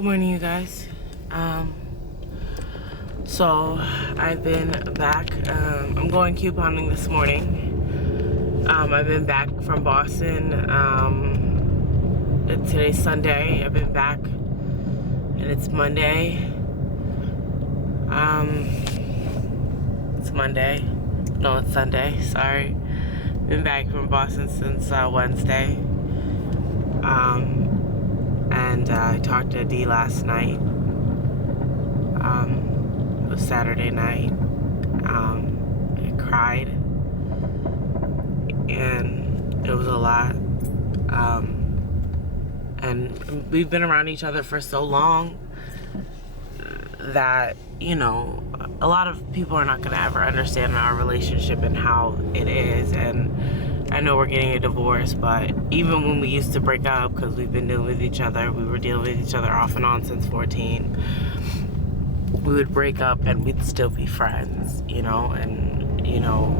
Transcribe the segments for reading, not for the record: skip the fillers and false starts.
Good morning, you guys. So I've been back. I'm going couponing this morning. I've been back from Boston. Today's Sunday. I've been back, and it's Monday. It's Monday. No, it's Sunday. Sorry. Been back from Boston since Wednesday. And I talked to Dee last night. It was Saturday night. I cried, and it was a lot. And we've been around each other for so long that, you know, a lot of people are not going to ever understand our relationship and how it is. And I know we're getting a divorce, but even when we used to break up, because we've been dealing with each other, we were dealing with each other off and on since 14, we would break up and we'd still be friends, you know. And, you know,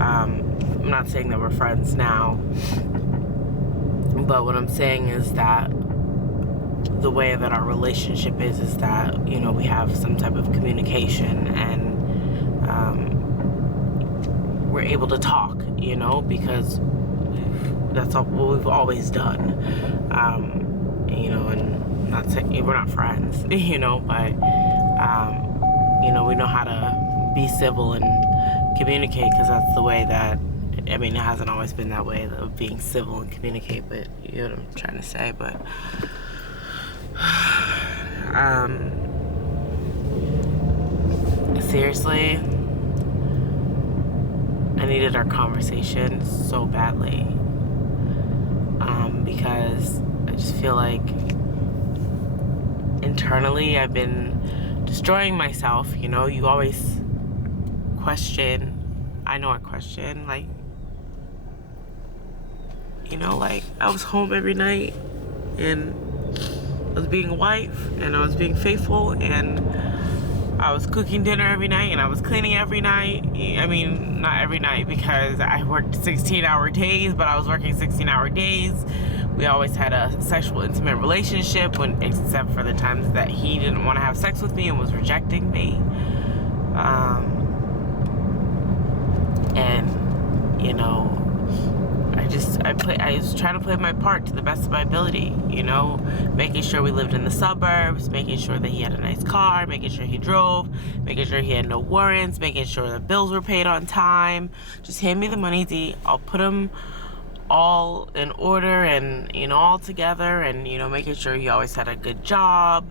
I'm not saying that we're friends now, but what I'm saying is that the way that our relationship is that, you know, we have some type of communication, and we're able to talk, you know, because that's what we've always done. You know, and not saying we're not friends, you know, but you know, we know how to be civil and communicate, because that's the way that, I mean, it hasn't always been that way of being civil and communicate, but you know what I'm trying to say. But seriously, I needed our conversation so badly, because I just feel like internally I've been destroying myself. You know, you always question. I know I question, like, you know, like, I was home every night, and I was being a wife, and I was being faithful, and I was cooking dinner every night, and I was cleaning every night. I mean, not every night, because I worked 16-hour days, but I was working 16-hour days. We always had a sexual, intimate relationship, except for the times that he didn't want to have sex with me and was rejecting me. And, you know, I was trying to play my part to the best of my ability, you know, making sure we lived in the suburbs, making sure that he had a nice car, making sure he drove, making sure he had no warrants, making sure the bills were paid on time. Just hand me the money, D. I'll put them all in order, and, you know, all together, and, you know, making sure he always had a good job,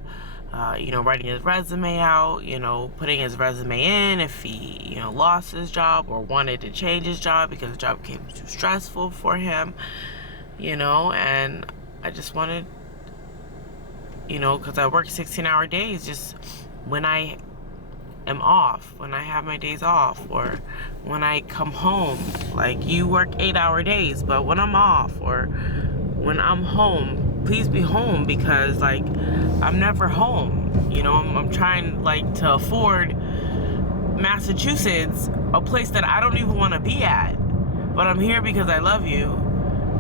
you know, writing his resume out, you know, putting his resume in if he, you know, lost his job or wanted to change his job because the job became too stressful for him, you know. And I just wanted, you know, because I work 16-hour days, just when I am off, when I have my days off, or when I come home. Like, you work 8-hour days, but when I'm off or when I'm home, please be home, because, like, I'm never home. You know, I'm trying, like, to afford Massachusetts, a place that I don't even want to be at, but I'm here because I love you.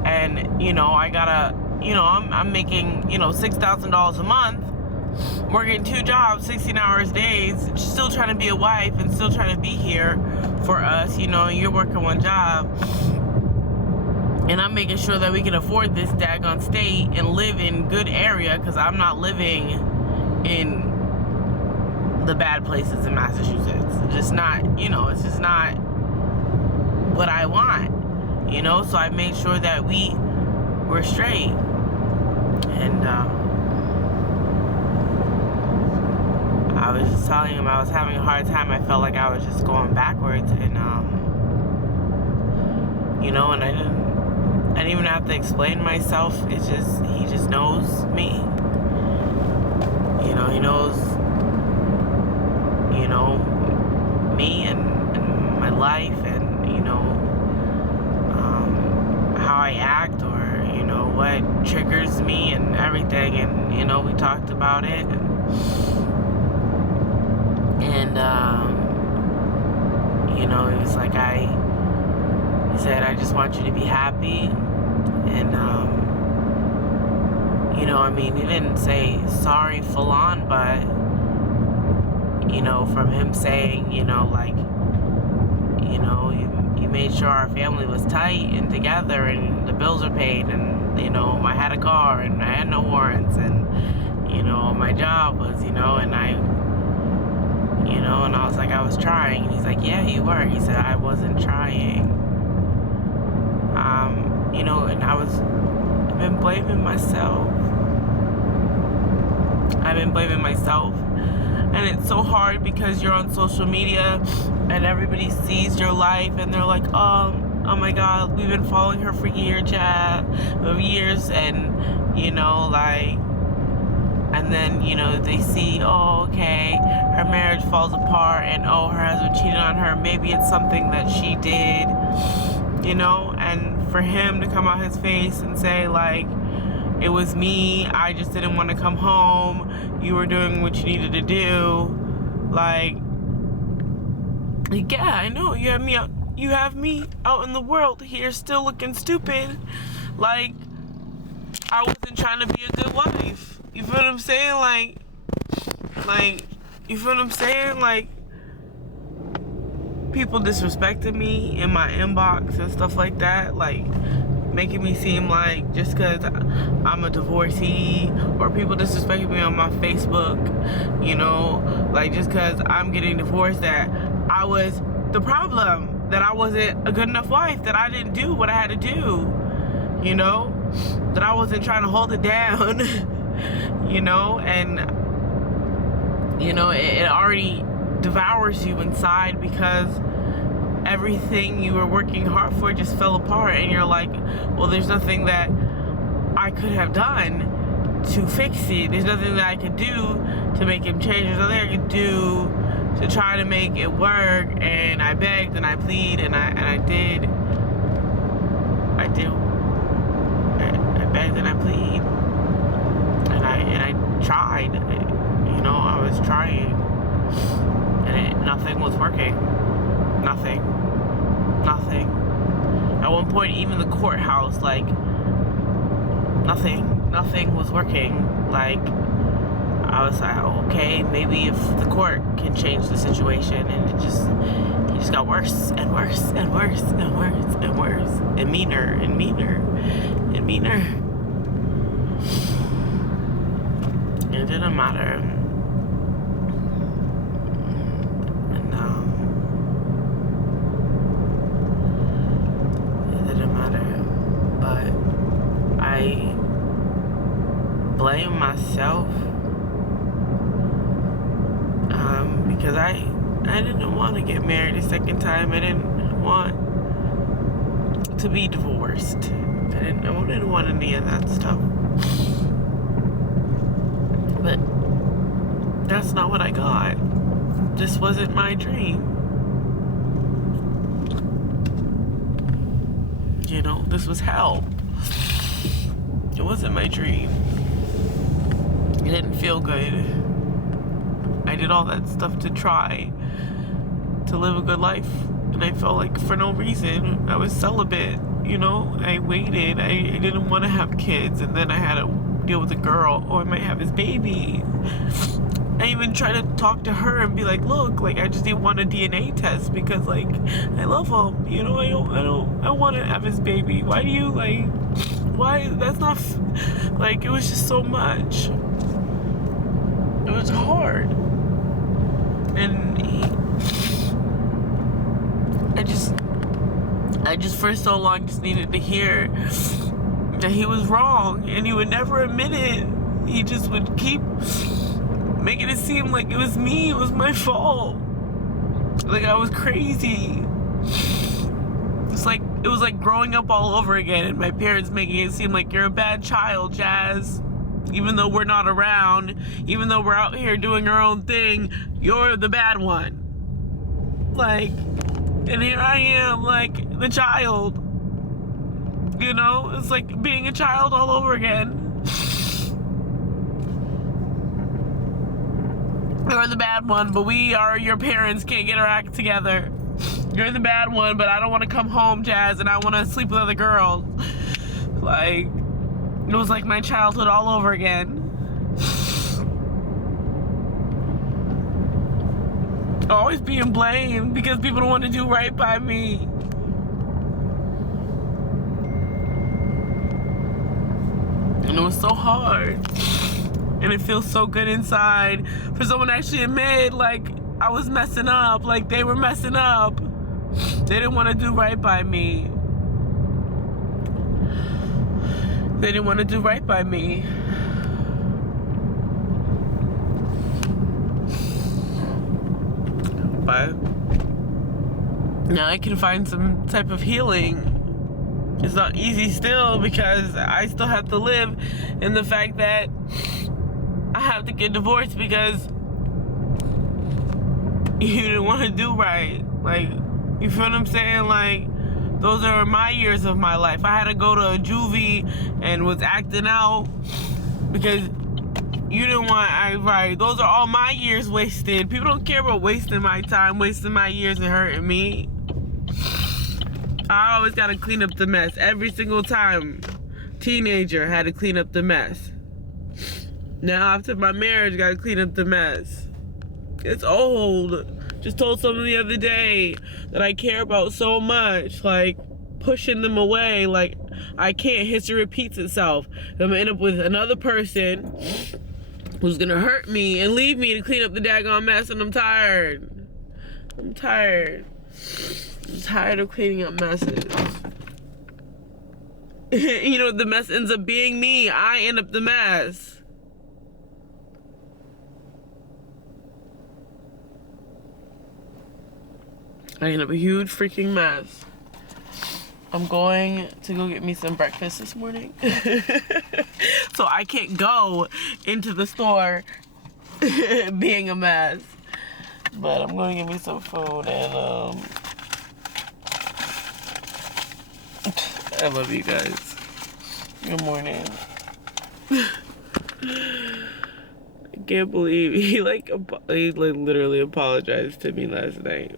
And, you know, I gotta, you know, I'm making, you know, $6,000 a month, working 2 jobs, 16 hours days, still trying to be a wife and still trying to be here for us. You know, you're working 1 job, and I'm making sure that we can afford this daggone state and live in good area, because I'm not living in the bad places in Massachusetts. It's just not, you know, it's just not what I want, you know. So I made sure that we were straight. And I was just telling him I was having a hard time. I felt like I was just going backwards, and you know, and I didn't even have to explain myself. It's just, he just knows me. You know, he knows, you know, me and my life, and, you know, how I act, or, you know, what triggers me and everything. And, you know, we talked about it, and you know, it was like, he said, I just want you to be happy, and You know, I mean, he didn't say sorry full on, but, you know, from him saying, you know, like, you know, you made sure our family was tight and together and the bills are paid and, you know, I had a car and I had no warrants and, you know, my job was, you know, and I, you know, and I was like, I was trying. And he's like, yeah, you were. He said, I wasn't trying. You know, and I've been blaming myself. I've been blaming myself. And it's so hard because you're on social media and everybody sees your life and they're like, oh my God, we've been following her for years, and, you know, like, and then, you know, they see, oh, okay, her marriage falls apart and, oh, her husband cheated on her. Maybe it's something that she did, you know, and for him to come out his face and say, like, it was me, I just didn't want to come home, you were doing what you needed to do, like, yeah, I know, you have me out in the world here still looking stupid, like, I wasn't trying to be a good wife, you feel what I'm saying, like, you feel what I'm saying, like, people disrespected me in my inbox and stuff like that, like, making me seem like just because I'm a divorcee, or people disrespecting me on my Facebook, you know, like just because I'm getting divorced, that I was the problem, that I wasn't a good enough wife, that I didn't do what I had to do, you know, that I wasn't trying to hold it down, you know, and, you know, it already devours you inside because everything you were working hard for just fell apart, and you're like, well, there's nothing that I could have done to fix it. There's nothing that I could do to make him change. There's nothing I could do to try to make it work. And I begged and I pleaded and I did. I begged and I pleaded. And I tried. You know, I was trying. And nothing was working. Nothing. At one point, even the courthouse, like, nothing was working. Like, I was like, okay, maybe if the court can change the situation, and it just got worse and worse and worse and worse and worse and meaner and meaner and meaner. It didn't matter. I blame myself because I didn't want to get married a second time. I didn't want to be divorced. I didn't want any of that stuff. But that's not what I got. This wasn't my dream. You know, this was hell. It wasn't my dream. It didn't feel good. I did all that stuff to try to live a good life, and I felt like for no reason. I was celibate, you know. I waited. I didn't want to have kids, and then I had to deal with a girl. Oh, I might have his baby. I even tried to talk to her and be like, look, like, I just didn't want a DNA test because, like, I love him, you know. I want to have his baby. Why do you, like, why? That's not, like, it was just so much. It was hard. And I just for so long just needed to hear that he was wrong, and he would never admit it. He just would keep making it seem like it was me, it was my fault. Like I was crazy. It was like growing up all over again, and my parents making it seem like you're a bad child, Jazz. Even though we're not around, even though we're out here doing our own thing, you're the bad one. Like, and here I am, like, the child. You know, it's like being a child all over again. You're the bad one, but we are your parents, can't get our act together. You're the bad one, but I don't want to come home, Jazz, and I want to sleep with other girls. Like, It was like my childhood all over again. Always being blamed because people don't want to do right by me. And it was so hard. And it feels so good inside for someone to actually admit, like, I was messing up, like they were messing up. They didn't want to do right by me. They didn't want to do right by me. But now I can find some type of healing. It's not easy still because I still have to live in the fact that I have to get divorced because you didn't want to do right. Like, you feel what I'm saying? Like, those are my years of my life. I had to go to a juvie and was acting out because you didn't want, right? Those are all my years wasted. People don't care about wasting my time, wasting my years and hurting me. I always gotta clean up the mess. Every single time. Teenager had to clean up the mess. Now after my marriage, gotta clean up the mess. It's old. Just told someone the other day that I care about so much, like pushing them away. Like, I can't. History repeats itself. I'm gonna end up with another person who's gonna hurt me and leave me to clean up the daggone mess, and I'm tired. I'm tired. I'm tired of cleaning up messes. You know, the mess ends up being me. I end up the mess. I end up a huge freaking mess. I'm going to go get me some breakfast this morning. So I can't go into the store being a mess. But I'm going to get me some food and I love you guys. Good morning. I can't believe he literally apologized to me last night.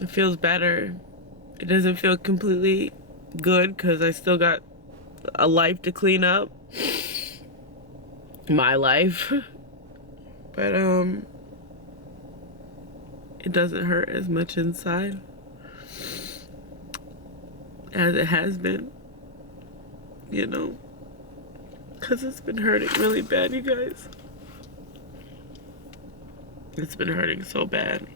It feels better. It doesn't feel completely good because I still got a life to clean up. My life. But it doesn't hurt as much inside as it has been, you know, because it's been hurting really bad, you guys. It's been hurting so bad.